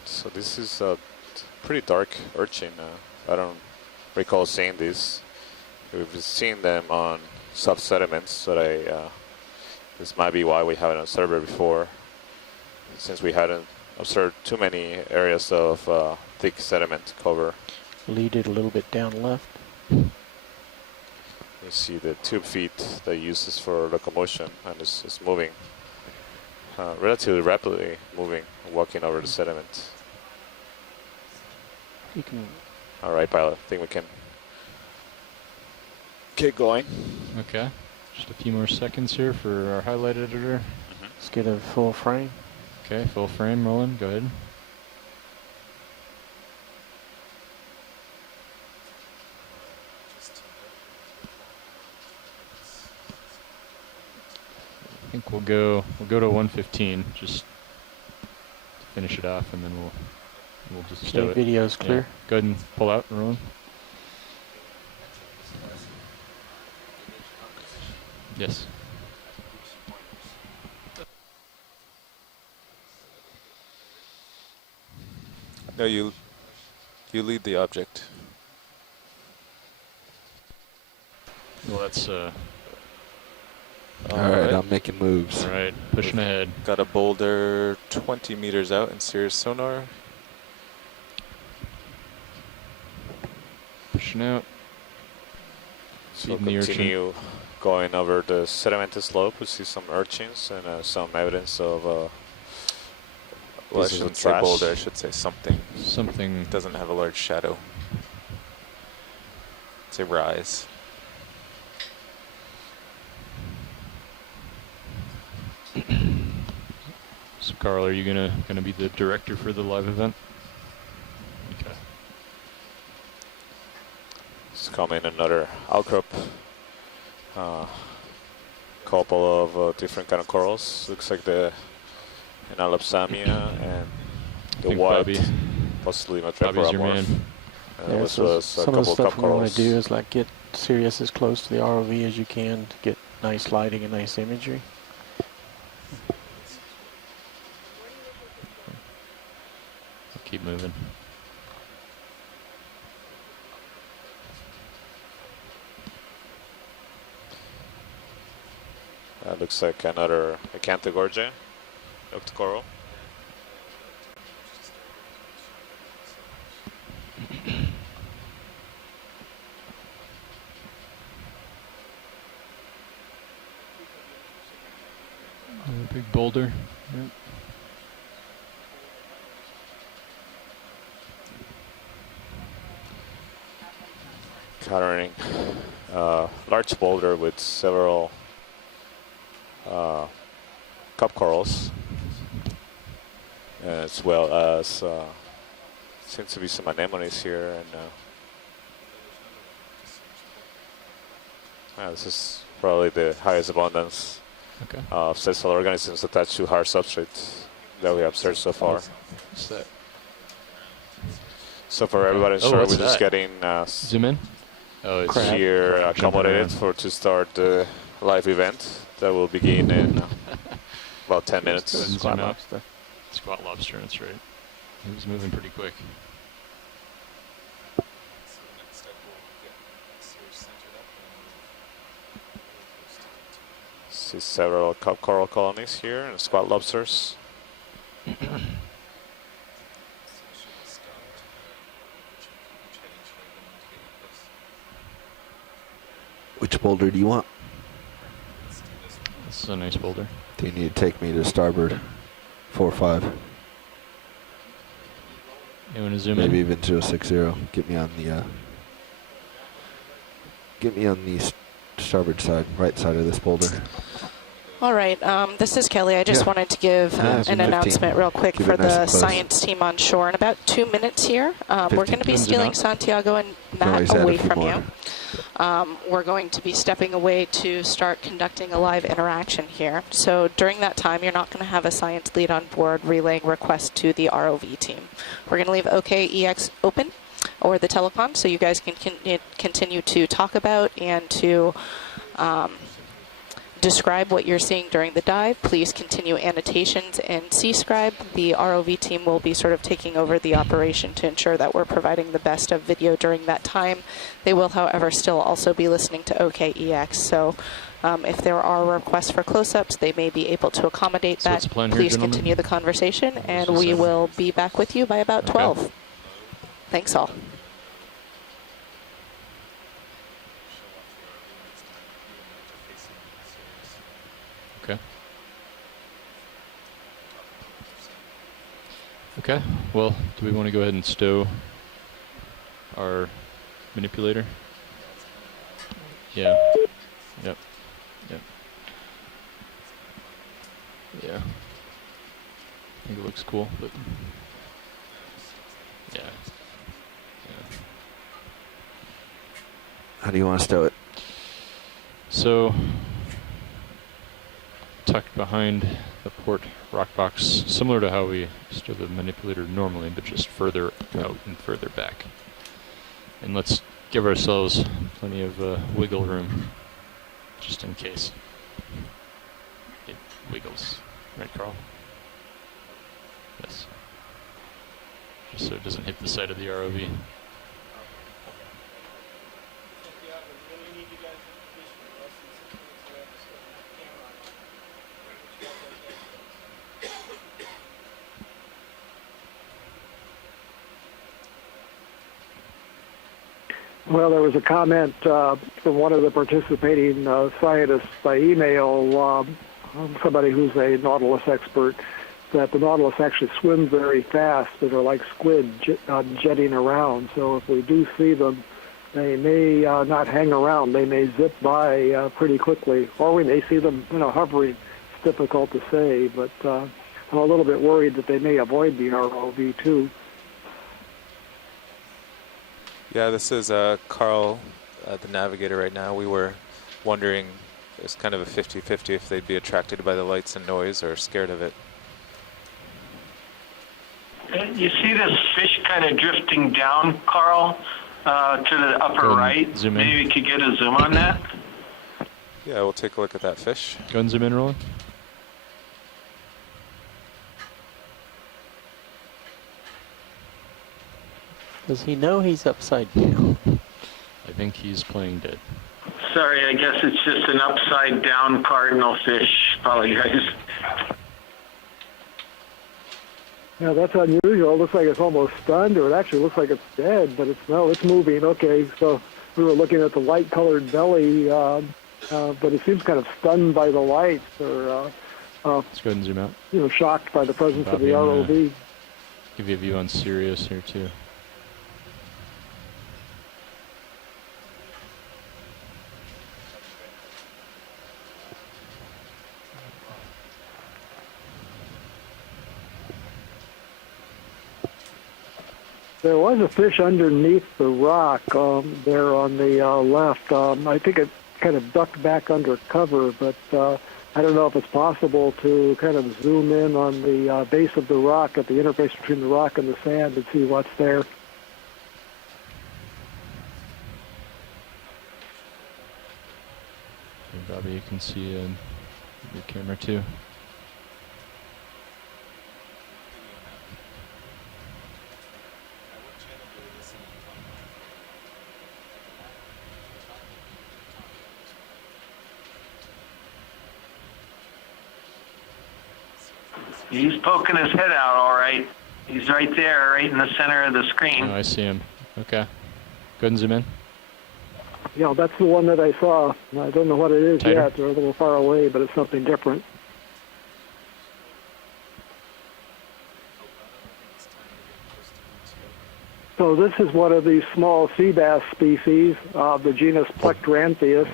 So this is a pretty dark urchin. I don't recall seeing this. We've seen them on sub-sediments, so this might be why we haven't observed it before, since we hadn't observed too many areas of thick sediment cover. Lead it a little bit down left. You see the tube feet that it uses for locomotion, and it's moving relatively rapidly, walking over the sediment. You can. All right, pilot. I think we can get going. Okay. Just a few more seconds here for our highlight editor. Let's get a full frame. Okay, full frame rolling. Go ahead. I think we'll go to 115 just to finish it off, and then we'll just stow Okay, it. video's clear. Yeah. Go ahead and pull out, Roland. Yes. No, you You lead the object. Well, that's Alright, I'm making moves. all right. Pushing ahead. Got a boulder 20 meters out in Sirius sonar. Pushing out. So Feeding the urchin. continue going over the sedimented slope. We see some urchins and some evidence of Well, I pieces of shouldn't say trash. boulder, I should say something. Something. Doesn't have a large shadow. It's a rise. So Carl, are you gonna be the director for the live event? Okay. It's coming another outcrop. Couple of different kind of corals. Looks like the Analopsamia and I the think white, Bobby. possibly Bobby's your Matrephoramorph. man. Yeah, This so was a some of the couple of stuff cup we want corals. to do is like get Sirius as close to the ROV as you can to get nice lighting and nice imagery. Keep moving. Looks like another Acanthogorgia, octocoral. Big boulder. Yep. Encountering large boulder with several cup corals, as well as seems to be some anemones here, and this is probably the highest abundance Okay. of sessile organisms attached to hard substrate that we have observed so far. What's that? So for everybody, Oh, sure, what's we're just that? getting Zoom in. Oh, it's Crab. here Jumping accommodated around. to start the live event that will begin in about 10 minutes. Zoom Squat out. lobster. Squat lobster. That's right. He was moving pretty quick. See several cup coral colonies here and squat lobsters. Which boulder do you want? This is a nice boulder. Do you need to take me to starboard 4-5? You want to zoom Maybe in? even 060. Get me on the starboard side, right side of this boulder. All right, this is Kelly. I just Yeah. wanted to give Yeah, an announcement real quick Keep for it nice the and close. science team on shore. In about 2 minutes here, we're 15. going to be Zoom stealing out. Santiago and always Matt add a away few from more. you. We're going to be stepping away to start conducting a live interaction here. So during that time, you're not going to have a science lead on board relaying requests to the ROV team. We're going to leave OKEX open, or the telecom, so you guys can continue to talk about and to describe what you're seeing during the dive. Please continue annotations and C-scribe. The ROV team will be sort of taking over the operation to ensure that we're providing the best of video during that time. They will, however, still also be listening to OKEX. So if there are requests for close-ups, they may be able to accommodate So that. what's the plan here, Please gentlemen? continue the conversation, and This is we it. will be back with you by about Okay. 12. Thanks all. Okay. Okay. Well, do we want to go ahead and stow our manipulator? Yeah. Yep. Yep. Yeah. I think it looks cool, but yeah. Yeah. How do you want to stow it? So, tucked behind the port rock box, similar to how we stow the manipulator normally, but just further out and further back. And let's give ourselves plenty of wiggle room, just in case it wiggles. Right, Carl? Yes. just so it doesn't hit the side of the ROV. Well, there was a comment from one of the participating scientists by email, somebody who's a Nautilus expert, that the Nautilus actually swims very fast. They're like squid jetting around. So if we do see them, they may not hang around. They may zip by pretty quickly, or we may see them, hovering. It's difficult to say, but I'm a little bit worried that they may avoid the ROV too. Yeah, this is Carl, the navigator right now. We were wondering, it's kind of a 50-50 if they'd be attracted by the lights and noise or scared of it. You see this fish kind of drifting down, Carl, to the upper right? Zoom in. Maybe we could get a zoom on that? Yeah, we'll take a look at that fish. Go and zoom in, Roland. Does he know he's upside down? I think he's playing dead. Sorry, I guess it's just an upside down cardinal fish. Apologize. Yeah, that's unusual. It looks like it's almost stunned, or it actually looks like it's dead, but it's moving. Okay, so we were looking at the light-colored belly, but it seems kind of stunned by the lights, or let's go ahead and zoom out. Shocked by the presence of the Bobby, ROV. Give you a view on Sirius here too. There was a fish underneath the rock there on the left. I think it kind of ducked back under cover, but I don't know if it's possible to kind of zoom in on the base of the rock, at the interface between the rock and the sand, and see what's there. And Bobby, you can see your camera too. He's poking his head out, all right. He's right there, right in the center of the screen. Oh, I see him. Okay. Go ahead and zoom in. Yeah, that's the one that I saw. I don't know what it is Tighter. yet. They're a little far away, but it's something different. So this is one of these small sea bass species, the genus Plectrantheus,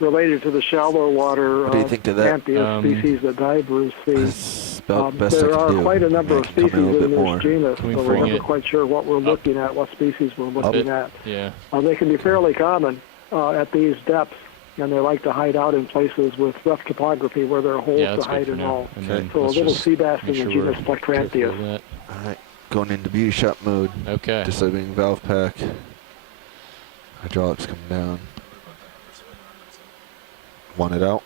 related to the shallow water What do you think to that? Plectrantheus species that divers see. About best I There can are do. quite a number of Tell me a species little in bit more. this genus, Can we so bring we're never it quite sure what we're looking at, what species we're looking at. Yeah. They can be fairly common at these depths, and they like to hide out in places with rough topography where there are holes Yeah, to let's go hide for and now. all. And then So a let's little just sea bass in make the sure genus we're careful of Plectrantheus. that. Alright, going into beauty shop mode. Okay. Disabling valve pack. Hydraulics coming down. Want it out.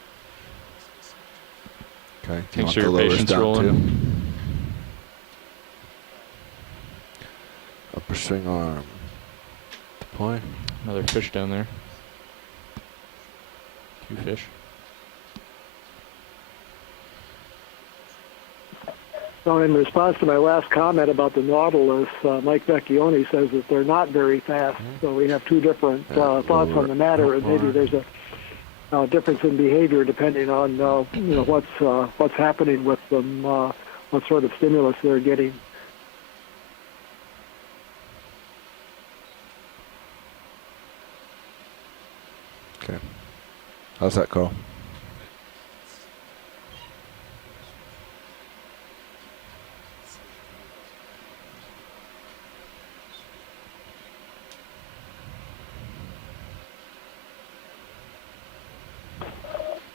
Okay. Do you Make want sure the your lowers patient's down rolling. too? Upper swing arm. Deploy. Another fish down there. Two fish. So in response to my last comment about the Nautilus, Mike Vecchione says that they're not very fast. So we have two different thoughts on the matter, and maybe there's a difference in behavior depending on what's happening with them, what sort of stimulus they're getting. Okay. How's that, Carl?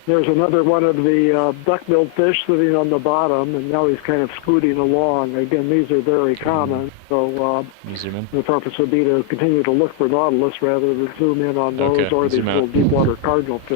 There's another one of the duck-billed fish sitting on the bottom, and now he's kind of scooting along. Again, these are very common, so Zoom in. the purpose would be to continue to look for Nautilus rather than zoom in on those Okay, or these zoom little out. deep water cardinal fish.